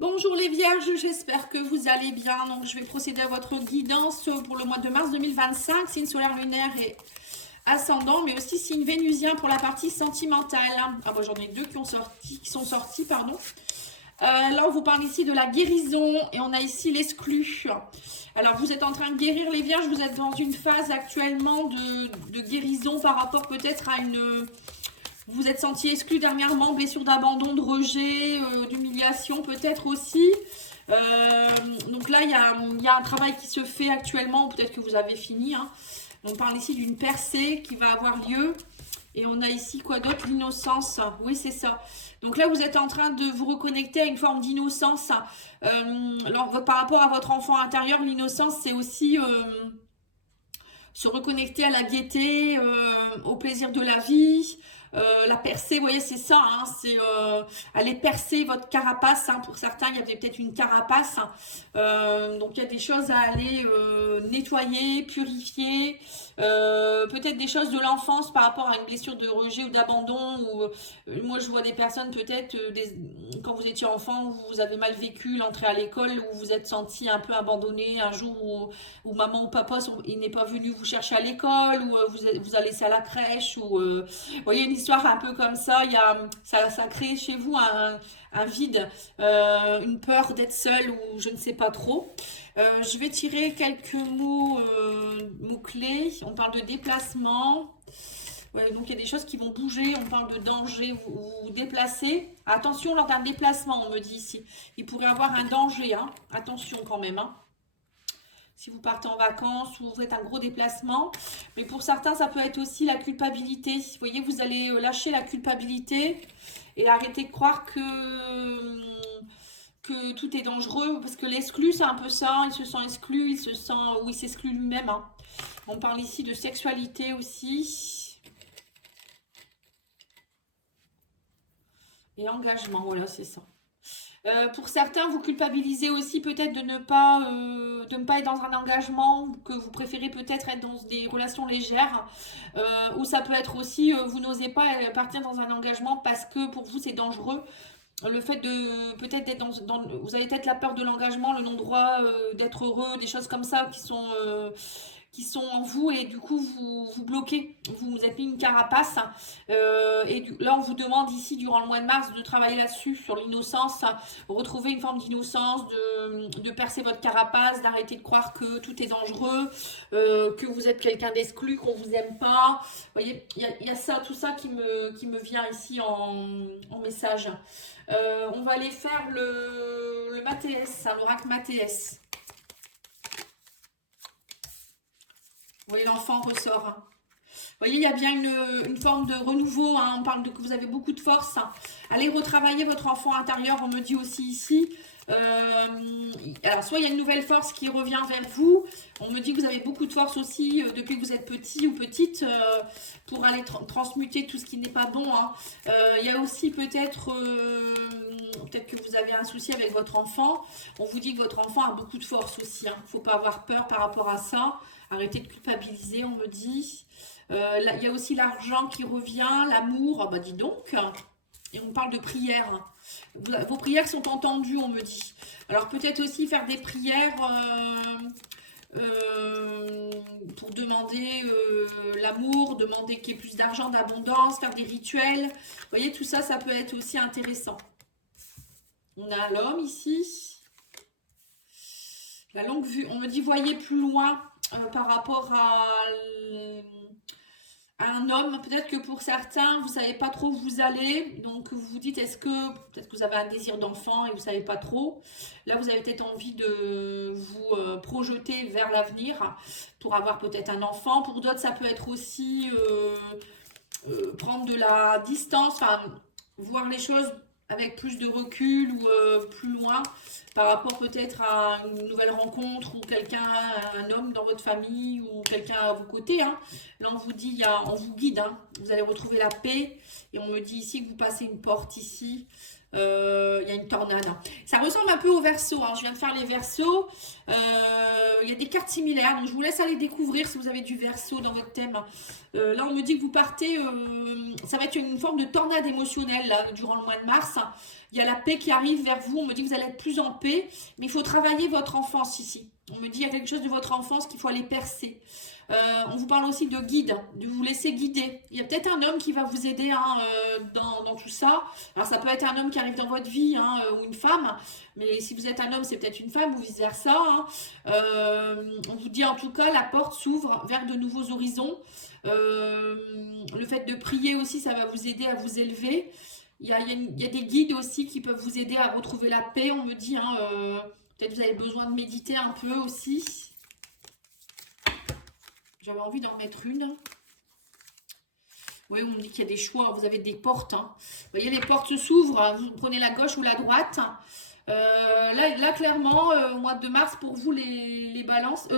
Bonjour les vierges, j'espère que vous allez bien. Donc je vais procéder à votre guidance pour le mois de mars 2025, signe solaire, lunaire et ascendant, mais aussi signe vénusien pour la partie sentimentale. Ah bon, j'en ai deux qui sont sortis, pardon. Là, on vous parle ici de la guérison et on a ici l'exclu. Alors, vous êtes en train de guérir les vierges, vous êtes dans une phase actuellement de guérison par rapport peut-être à une... Vous vous êtes senti exclu dernièrement, blessure d'abandon, de rejet, d'humiliation peut-être aussi. Donc là, il y a un travail qui se fait actuellement, peut-être que vous avez fini. Hein. On parle ici d'une percée qui va avoir lieu. Et on a ici quoi d'autre? L'innocence. Oui, c'est ça. Donc là, vous êtes en train de vous reconnecter à une forme d'innocence. Par rapport à votre enfant intérieur, l'innocence, c'est aussi... se reconnecter à la gaieté, au plaisir de la vie, la percée, vous voyez, c'est ça, hein, c'est aller percer votre carapace, hein, pour certains, il y avait peut-être une carapace, donc il y a des choses à aller nettoyer, purifier, peut-être des choses de l'enfance par rapport à une blessure de rejet ou d'abandon, ou moi je vois des personnes peut-être, quand vous étiez enfant, vous avez mal vécu l'entrée à l'école, où vous vous êtes senti un peu abandonné un jour où maman ou papa il n'est pas venu vous chercher à l'école, ou vous a laissé à la crèche, ou vous voyez, une histoire un peu comme ça, ça crée chez vous un vide, une peur d'être seul, ou je ne sais pas trop. Je vais tirer quelques mots-clés. On parle de déplacement. Ouais, donc il y a des choses qui vont bouger, on parle de danger, vous déplacer. Attention lors d'un déplacement, on me dit ici. Il pourrait y avoir un danger, hein. Attention quand même, hein. Si vous partez en vacances ou vous faites un gros déplacement. Mais pour certains, ça peut être aussi la culpabilité. Vous voyez, vous allez lâcher la culpabilité et arrêter de croire que tout est dangereux. Parce que l'exclu, c'est un peu ça. Il se sent exclu, il s'exclut lui-même. Hein. On parle ici de sexualité aussi. Et engagement, voilà, c'est ça. Pour certains, vous culpabilisez aussi peut-être de ne pas être dans un engagement, que vous préférez peut-être être dans des relations légères, ou ça peut être aussi, vous n'osez pas partir dans un engagement parce que pour vous c'est dangereux. Le fait de peut-être d'être vous avez peut-être la peur de l'engagement, le non-droit, d'être heureux, des choses comme ça qui sont en vous, et du coup vous bloquez, vous êtes mis une carapace, là on vous demande ici durant le mois de mars de travailler là-dessus, sur l'innocence, retrouver une forme d'innocence, de percer votre carapace, d'arrêter de croire que tout est dangereux, que vous êtes quelqu'un d'exclu, qu'on vous aime pas. Vous voyez, il y a ça, tout ça qui me vient ici en message. On va aller faire le Mathéès, l'oracle Mathéès. Vous voyez, l'enfant ressort. Hein. Vous voyez, il y a bien une forme de renouveau. Hein. On parle de que vous avez beaucoup de force. Hein. Allez retravailler votre enfant intérieur, on me dit aussi ici. Alors, soit il y a une nouvelle force qui revient vers vous. On me dit que vous avez beaucoup de force aussi depuis que vous êtes petit ou petite pour aller transmuter tout ce qui n'est pas bon. Hein. Il y a aussi peut-être que vous avez un souci avec votre enfant. On vous dit que votre enfant a beaucoup de force aussi. Il ne faut pas avoir peur par rapport à ça. Arrêtez de culpabiliser, on me dit. Là, il y a aussi l'argent qui revient, l'amour. Ah bah dis donc. Et on parle de prière. Vos prières sont entendues, on me dit. Alors peut-être aussi faire des prières pour demander l'amour, demander qu'il y ait plus d'argent, d'abondance, faire des rituels. Vous voyez, tout ça, ça peut être aussi intéressant. On a l'homme ici. La longue vue. On me dit, voyez plus loin par rapport à un homme. Peut-être que pour certains, vous ne savez pas trop où vous allez. Donc, vous vous dites, peut-être que vous avez un désir d'enfant et vous ne savez pas trop. Là, vous avez peut-être envie de vous projeter vers l'avenir pour avoir peut-être un enfant. Pour d'autres, ça peut être aussi prendre de la distance, enfin, voir les choses avec plus de recul ou plus loin par rapport peut-être à une nouvelle rencontre ou quelqu'un, un homme dans votre famille ou quelqu'un à vos côtés. Hein. Là, on vous dit, on vous guide, hein. Vous allez retrouver la paix. Et on me dit ici que vous passez une porte ici. Il y a une tornade. Ça ressemble un peu au Verseau. Hein. Je viens de faire les Verseaux. Il y a des cartes similaires. Donc, je vous laisse aller découvrir si vous avez du Verseau dans votre thème. Là, on me dit que vous partez. Ça va être une forme de tornade émotionnelle là, durant le mois de mars. Il y a la paix qui arrive vers vous. On me dit que vous allez être plus en paix. Mais il faut travailler votre enfance ici. On me dit qu'il y a quelque chose de votre enfance qu'il faut aller percer. On vous parle aussi de guide, de vous laisser guider. Il y a peut-être un homme qui va vous aider hein, dans tout ça. Alors ça peut être un homme qui arrive dans votre vie hein, ou une femme. Mais si vous êtes un homme, c'est peut-être une femme ou vice-versa. Hein. On vous dit en tout cas, la porte s'ouvre vers de nouveaux horizons. Le fait de prier aussi, ça va vous aider à vous élever. Il y a des guides aussi qui peuvent vous aider à retrouver la paix. On me dit, hein, peut-être vous avez besoin de méditer un peu aussi. J'avais envie d'en mettre une. Oui, on me dit qu'il y a des choix. Vous avez des portes. Hein. Vous voyez, les portes s'ouvrent. Vous prenez la gauche ou la droite. Là, clairement, au mois de mars, pour vous, les balances,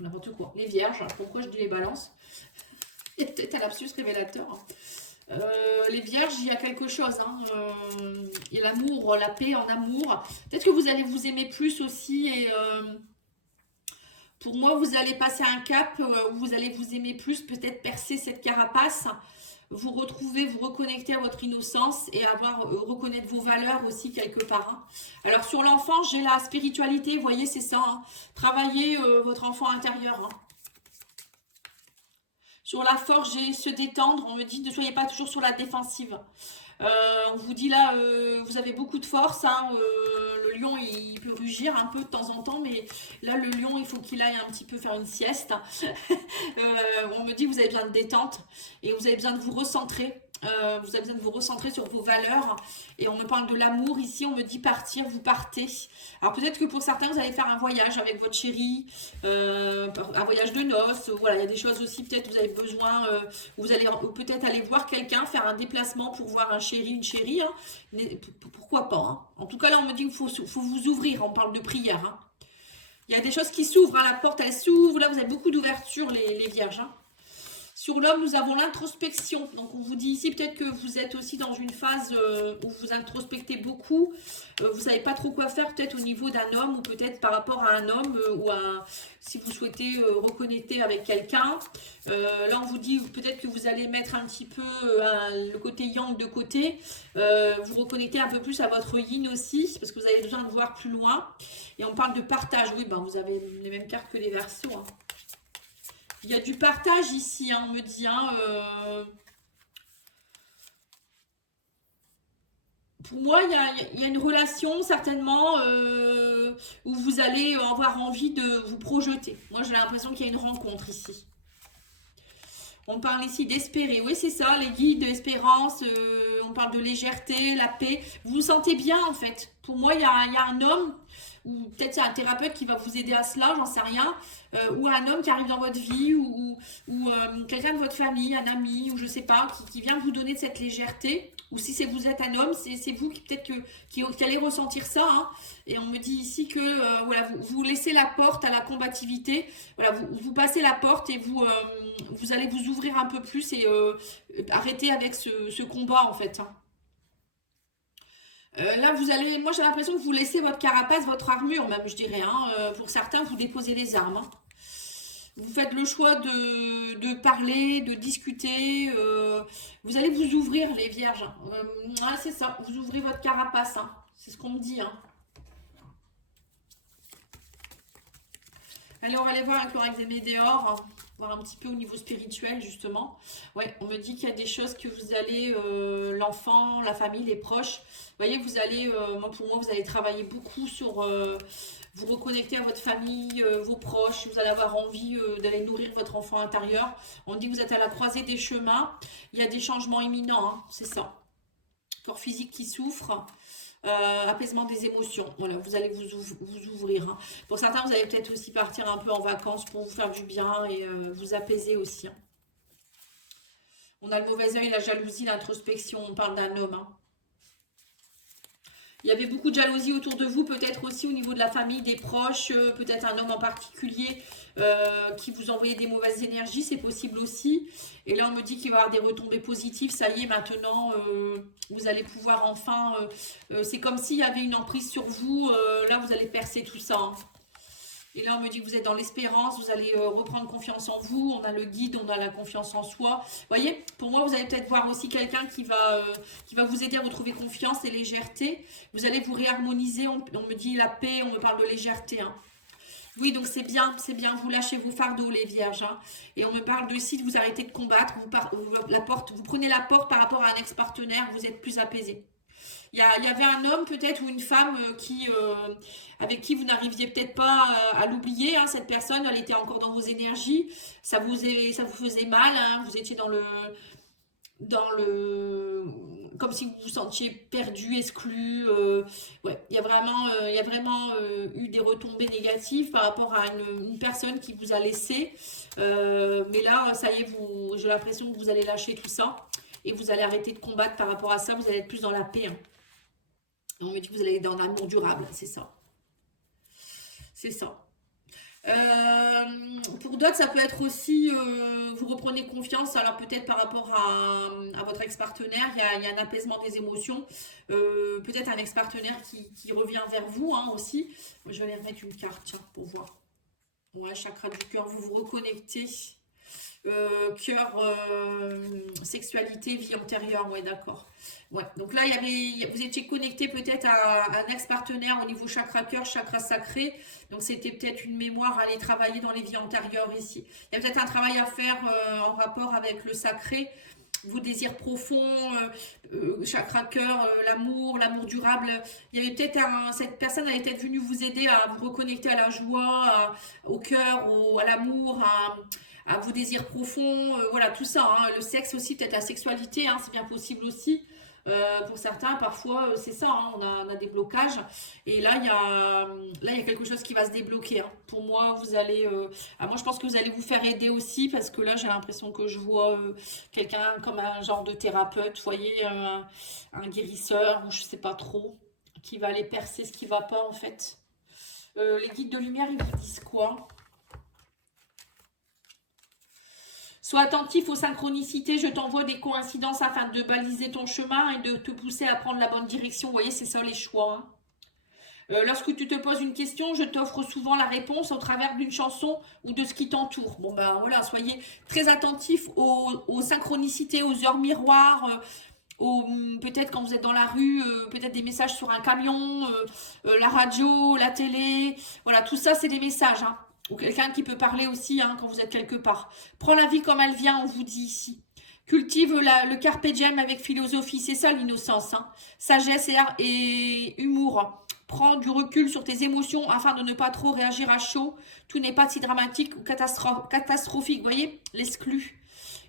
n'importe quoi, les vierges. Pourquoi je dis les balances? Il y a peut-être un lapsus révélateur. Les vierges, il y a quelque chose. Hein. Il y a l'amour, la paix en amour. Peut-être que vous allez vous aimer plus aussi. Et pour moi, vous allez passer un cap où vous allez vous aimer plus. Peut-être percer cette carapace. Vous retrouver, vous reconnecter à votre innocence et reconnaître vos valeurs aussi quelque part. Hein. Alors sur l'enfant, j'ai la spiritualité. Vous voyez, c'est ça. Hein. Travailler votre enfant intérieur. Hein. Sur la force, j'ai se détendre. On me dit ne soyez pas toujours sur la défensive. On vous dit là, vous avez beaucoup de force. Hein, le lion, il peut rugir un peu de temps en temps. Mais là, le lion, il faut qu'il aille un petit peu faire une sieste. On me dit vous avez besoin de détente. Et vous avez besoin de vous recentrer. Vous avez besoin de vous recentrer sur vos valeurs. Et on me parle de l'amour ici. On me dit partir, vous partez. Alors peut-être que pour certains, vous allez faire un voyage avec votre chérie. Un voyage de noces. Voilà, il y a des choses aussi. Peut-être vous avez besoin. Vous allez peut-être aller voir quelqu'un, faire un déplacement pour voir un chéri, une chérie. Hein. Mais, pourquoi pas hein. En tout cas, là, on me dit qu'il faut vous ouvrir. On parle de prière. Hein. Il y a des choses qui s'ouvrent. Hein. La porte, elle s'ouvre. Là, vous avez beaucoup d'ouverture, les vierges. Hein. Sur l'homme, nous avons l'introspection. Donc, on vous dit ici peut-être que vous êtes aussi dans une phase où vous introspectez beaucoup. Vous ne savez pas trop quoi faire peut-être au niveau d'un homme ou peut-être par rapport à un homme si vous souhaitez reconnecter avec quelqu'un. Là, on vous dit peut-être que vous allez mettre un petit peu le côté yang de côté. Vous reconnectez un peu plus à votre yin aussi parce que vous avez besoin de voir plus loin. Et on parle de partage. Oui, ben, vous avez les mêmes cartes que les Verseaux. Hein. Il y a du partage ici, hein, on me dit. Hein, pour moi, il y a une relation certainement où vous allez avoir envie de vous projeter. Moi, j'ai l'impression qu'il y a une rencontre ici. On parle ici d'espérer. Oui, c'est ça, les guides d'espérance. On parle de légèreté, la paix. Vous vous sentez bien, en fait. Pour moi, il y a un homme, ou peut-être c'est un thérapeute qui va vous aider à cela, j'en sais rien. Ou un homme qui arrive dans votre vie, ou quelqu'un de votre famille, un ami, ou je sais pas, qui vient vous donner de cette légèreté. Ou si vous êtes un homme, c'est vous qui peut-être qui allez ressentir ça. Hein. Et on me dit ici que voilà, vous laissez la porte à la combativité. Voilà, vous passez la porte et vous allez vous ouvrir un peu plus et arrêter avec ce combat en fait. Hein. Là, moi j'ai l'impression que vous laissez votre carapace, votre armure même, je dirais. Hein. Pour certains, vous déposez les armes. Hein. Vous faites le choix de parler, de discuter. Vous allez vous ouvrir, les vierges. C'est ça, vous ouvrez votre carapace. Hein. C'est ce qu'on me dit. Hein. Allez, on va aller voir avec l'oracle des Médéors. Hein. Voir un petit peu au niveau spirituel, justement. Ouais, on me dit qu'il y a des choses que vous allez... l'enfant, la famille, les proches. Vous voyez, vous allez... pour moi, vous allez travailler beaucoup sur... vous reconnecter à votre famille, vos proches, vous allez avoir envie d'aller nourrir votre enfant intérieur. On dit que vous êtes à la croisée des chemins. Il y a des changements imminents, hein, c'est ça. Corps physique qui souffre, apaisement des émotions. Voilà, vous allez vous ouvrir. Hein. Pour certains, vous allez peut-être aussi partir un peu en vacances pour vous faire du bien et vous apaiser aussi. Hein. On a le mauvais œil, la jalousie, l'introspection. On parle d'un homme. Hein. Il y avait beaucoup de jalousie autour de vous, peut-être aussi au niveau de la famille, des proches, peut-être un homme en particulier qui vous envoyait des mauvaises énergies, c'est possible aussi. Et là, on me dit qu'il va y avoir des retombées positives. Ça y est, maintenant, vous allez pouvoir enfin... c'est comme s'il y avait une emprise sur vous. Là, vous allez percer tout ça. Hein. Et là, on me dit que vous êtes dans l'espérance, vous allez reprendre confiance en vous. On a le guide, on a la confiance en soi. Vous voyez, pour moi, vous allez peut-être voir aussi quelqu'un qui va vous aider à retrouver confiance et légèreté. Vous allez vous réharmoniser. On me dit la paix, on me parle de légèreté. Hein. Oui, donc c'est bien, c'est bien. Vous lâchez vos fardeaux, les vierges. Hein. Et on me parle de si vous arrêtez de combattre, vous prenez la porte par rapport à un ex-partenaire, vous êtes plus apaisé. Il y avait un homme peut-être ou une femme avec qui vous n'arriviez peut-être pas à l'oublier. Hein, cette personne, elle était encore dans vos énergies. Ça vous faisait mal. Hein, vous étiez comme si vous vous sentiez perdu, exclu. Ouais, il y a vraiment eu des retombées négatives par rapport à une personne qui vous a laissé. Mais là, ça y est, j'ai l'impression que vous allez lâcher tout ça. Et vous allez arrêter de combattre par rapport à ça. Vous allez être plus dans la paix. Hein. On me dit que vous allez être dans l'amour durable. C'est ça. C'est ça. Pour d'autres, ça peut être aussi, vous reprenez confiance. Alors peut-être par rapport à votre ex-partenaire, il y a un apaisement des émotions. Peut-être un ex-partenaire qui revient vers vous hein, aussi. Je vais aller remettre une carte tiens, pour voir. Ouais, chakra du cœur, vous vous reconnectez. Cœur, sexualité, vie antérieure, ouais d'accord. Ouais, donc là vous étiez connecté peut-être à un ex-partenaire au niveau chakra cœur, chakra sacré, donc c'était peut-être une mémoire à aller travailler dans les vies antérieures ici. Il y a peut-être un travail à faire en rapport avec le sacré, vos désirs profonds, chakra cœur, l'amour durable. Il y avait peut-être cette personne avait peut-être venue vous aider à vous reconnecter à la joie, au cœur, à l'amour, à vos désirs profonds, voilà tout ça, hein. Le sexe aussi, peut-être la sexualité, hein, c'est bien possible aussi. Pour certains, parfois, c'est ça, hein, on a des blocages. Et là, il y a quelque chose qui va se débloquer. Hein. Pour moi, moi, je pense que vous allez vous faire aider aussi, parce que là, j'ai l'impression que je vois quelqu'un comme un genre de thérapeute, vous voyez, un guérisseur, ou je sais pas trop, qui va aller percer ce qui va pas, en fait. Les guides de lumière, ils vous disent quoi ? Sois attentif aux synchronicités, je t'envoie des coïncidences afin de baliser ton chemin et de te pousser à prendre la bonne direction. Vous voyez, c'est ça les choix. Hein. Lorsque tu te poses une question, je t'offre souvent la réponse au travers d'une chanson ou de ce qui t'entoure. Bon ben voilà, soyez très attentifs aux synchronicités, aux heures miroirs, peut-être quand vous êtes dans la rue, peut-être des messages sur un camion, la radio, la télé. Voilà, tout ça c'est des messages. Hein. Ou quelqu'un qui peut parler aussi hein, quand vous êtes quelque part. Prends la vie comme elle vient, on vous dit ici. Cultive le carpe diem avec philosophie, c'est ça l'innocence. Hein. Sagesse et humour. Prends du recul sur tes émotions afin de ne pas trop réagir à chaud. Tout n'est pas si dramatique ou catastrophique, vous voyez, l'exclu.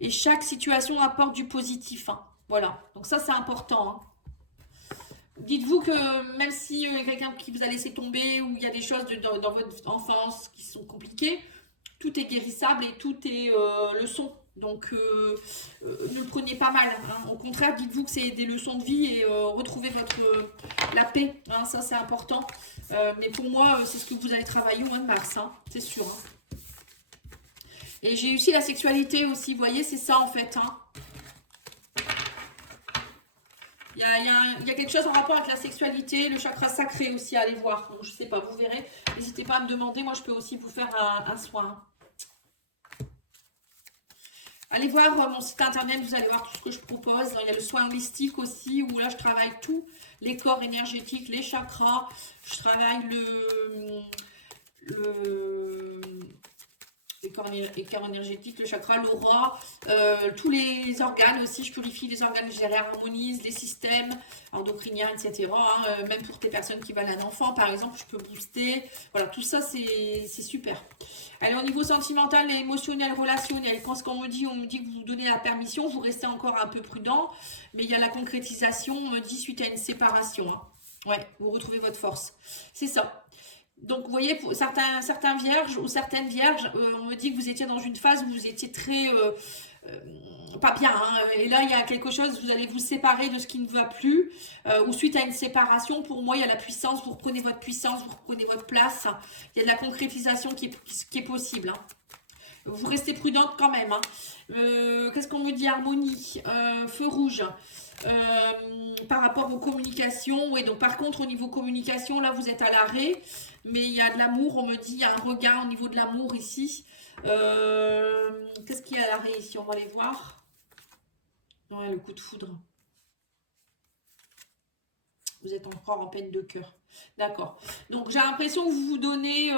Et chaque situation apporte du positif. Hein. Voilà, donc ça c'est important. Hein. Dites-vous que même si y a quelqu'un qui vous a laissé tomber ou il y a des choses dans votre enfance qui sont compliquées, tout est guérissable et tout est leçon. Donc, ne le prenez pas mal. Hein. Au contraire, dites-vous que c'est des leçons de vie et retrouvez la paix. Hein, ça, c'est important. Mais pour moi, c'est ce que vous allez travailler au mois de mars. Hein, c'est sûr. Hein. Et j'ai aussi la sexualité aussi. Vous voyez, c'est ça en fait. Hein. Il y a quelque chose en rapport avec la sexualité, le chakra sacré aussi à aller voir. Donc, je ne sais pas, vous verrez. N'hésitez pas à me demander. Moi, je peux aussi vous faire un soin. Allez voir mon site internet, vous allez voir tout ce que je propose. Il y a le soin holistique aussi, où là, je travaille tous les corps énergétiques, les chakras. Je travaille les corps énergétiques, le chakra, l'aura, tous les organes aussi, je purifie les organes, je les réharmonise, les systèmes endocriniens, etc. Hein, même pour des personnes qui veulent un enfant, par exemple, je peux booster. Voilà, tout ça, c'est super. Alors, au niveau sentimental et émotionnel, relationnel, quand on me dit que vous donnez la permission, vous restez encore un peu prudent, mais il y a la concrétisation, on me dit suite à une séparation. Hein. Ouais, vous retrouvez votre force. C'est ça. Donc, vous voyez, pour certains vierges ou certaines vierges, on me dit que vous étiez dans une phase où vous étiez très... pas bien. Hein, et là, il y a quelque chose, vous allez vous séparer de ce qui ne va plus. Ou suite à une séparation, pour moi, il y a la puissance. Vous reprenez votre puissance, vous reprenez votre place. Il y a de la concrétisation qui est possible. Hein. Vous restez prudente quand même. Hein. Qu'est-ce qu'on me dit? Harmonie, feu rouge. Par rapport aux communications, oui, donc par contre au niveau communication, là vous êtes à l'arrêt, mais il y a de l'amour, on me dit, il y a un regard au niveau de l'amour ici. Qu'est-ce qu'il y a à l'arrêt ici? On va aller voir. Ouais, le coup de foudre. Vous êtes encore en peine de cœur. D'accord. Donc j'ai l'impression que vous vous donnez,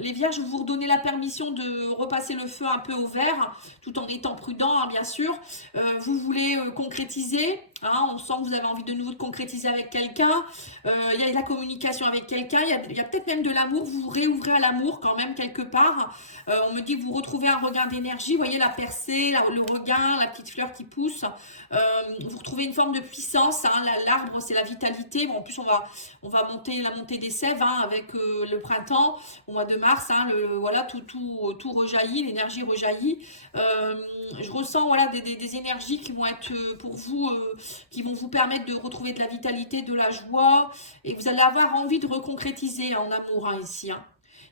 les vierges, vous redonnez la permission de repasser le feu un peu au vert, tout en étant prudent, hein, bien sûr. Vous voulez concrétiser, hein, on sent que vous avez envie de nouveau de concrétiser avec quelqu'un. Il y a la communication avec quelqu'un, il y a peut-être même de l'amour, vous vous réouvrez à l'amour quand même quelque part. On me dit que vous retrouvez un regain d'énergie, vous voyez la percée, le regain, la petite fleur qui pousse. Vous retrouvez une forme de puissance, hein, l'arbre c'est la vitalité. Bon, en plus on va monter la montée des sèves, hein, avec le printemps au mois de mars, hein, voilà, tout rejaillit, l'énergie rejaillit. Je ressens voilà, des énergies qui vont être pour vous, qui vont vous permettre de retrouver de la vitalité, de la joie, et vous allez avoir envie de reconcrétiser en amour, hein, ici. Hein.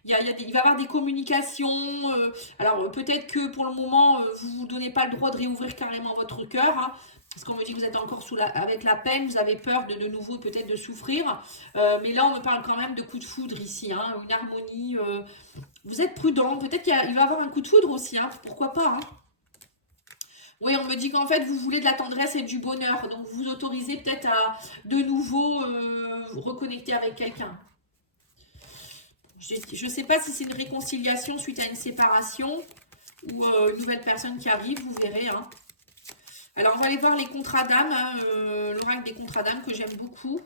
Il va y avoir des communications. Alors peut-être que pour le moment, vous ne vous donnez pas le droit de réouvrir carrément votre cœur. Hein, parce qu'on me dit que vous êtes encore avec la peine, vous avez peur de nouveau peut-être de souffrir. Mais là, on me parle quand même de coup de foudre ici, hein, une harmonie. Vous êtes prudent, peut-être qu'il va y avoir un coup de foudre aussi, hein, pourquoi pas. Hein. Oui, on me dit qu'en fait, vous voulez de la tendresse et du bonheur. Donc, vous autorisez peut-être à de nouveau vous reconnecter avec quelqu'un. Je ne sais pas si c'est une réconciliation suite à une séparation ou une nouvelle personne qui arrive, vous verrez. Hein. Alors, on va aller voir les contrats d'âme, hein, l'oracle des contrats d'âme que j'aime beaucoup.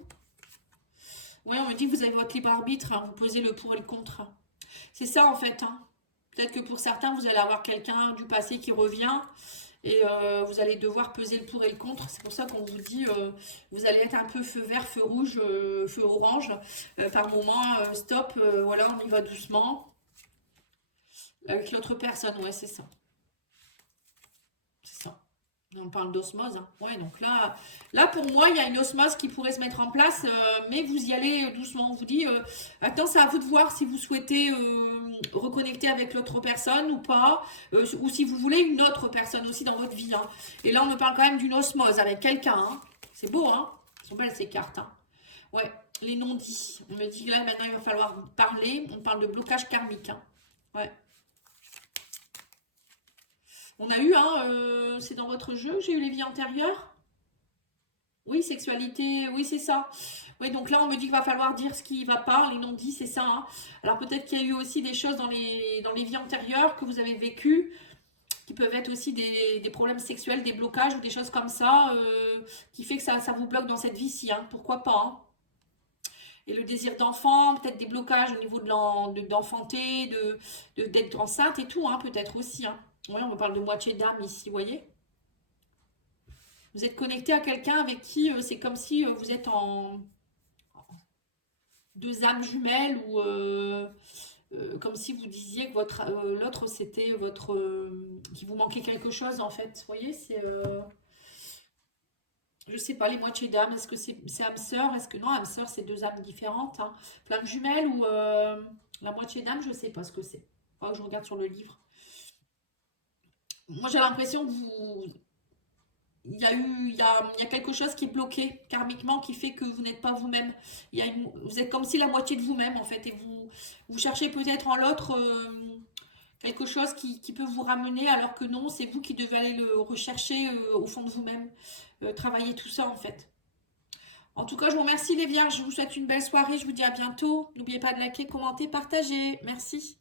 Oui, on me dit que vous avez votre libre arbitre, hein, vous posez le pour et le contre. C'est ça, en fait. Hein. Peut-être que pour certains, vous allez avoir quelqu'un du passé qui revient et vous allez devoir peser le pour et le contre. C'est pour ça qu'on vous dit, vous allez être un peu feu vert, feu rouge, feu orange. Par moment, stop, voilà, on y va doucement. Avec l'autre personne, ouais, c'est ça. C'est ça. On parle d'osmose. Hein. Ouais, donc là, pour moi, il y a une osmose qui pourrait se mettre en place, mais vous y allez doucement. On vous dit, attends, c'est à vous de voir si vous souhaitez reconnecter avec l'autre personne ou pas, ou si vous voulez une autre personne aussi dans votre vie. Hein. Et là, on me parle quand même d'une osmose avec quelqu'un. Hein. C'est beau, hein? Elles sont belles ces cartes. Hein. Ouais, les non-dits. On me dit là, maintenant, il va falloir parler. On parle de blocage karmique. Hein. Ouais. On a eu, hein, c'est dans votre jeu, j'ai eu les vies antérieures. Oui, sexualité, oui, c'est ça. Oui, donc là, on me dit qu'il va falloir dire ce qui ne va pas, les non-dits, c'est ça. Hein. Alors peut-être qu'il y a eu aussi des choses dans les vies antérieures que vous avez vécues, qui peuvent être aussi des problèmes sexuels, des blocages ou des choses comme ça, qui fait que ça vous bloque dans cette vie-ci. Hein. Pourquoi pas, hein. Et le désir d'enfant, peut-être des blocages au niveau d'enfanter, d'être enceinte et tout, hein, peut-être aussi. Hein. Oui, on me parle de moitié d'âme ici, vous voyez. Vous êtes connecté à quelqu'un avec qui c'est comme si vous êtes en deux âmes jumelles ou comme si vous disiez que l'autre c'était votre qui vous manquait quelque chose en fait. Vous voyez, c'est je sais pas, les moitiés d'âme, est-ce que c'est âme sœur? Est-ce que non, âme sœur c'est deux âmes différentes, hein. Flamme jumelle ou la moitié d'âme, je sais pas ce que c'est. Faut que je regarde sur le livre. Moi j'ai l'impression que il y a quelque chose qui est bloqué karmiquement qui fait que vous n'êtes pas vous-même. Vous êtes comme si la moitié de vous-même en fait et vous cherchez peut-être en l'autre quelque chose qui peut vous ramener alors que non, c'est vous qui devez aller le rechercher au fond de vous-même. Travailler tout ça en fait. En tout cas, je vous remercie les vierges, je vous souhaite une belle soirée, je vous dis à bientôt. N'oubliez pas de liker, commenter, partager. Merci.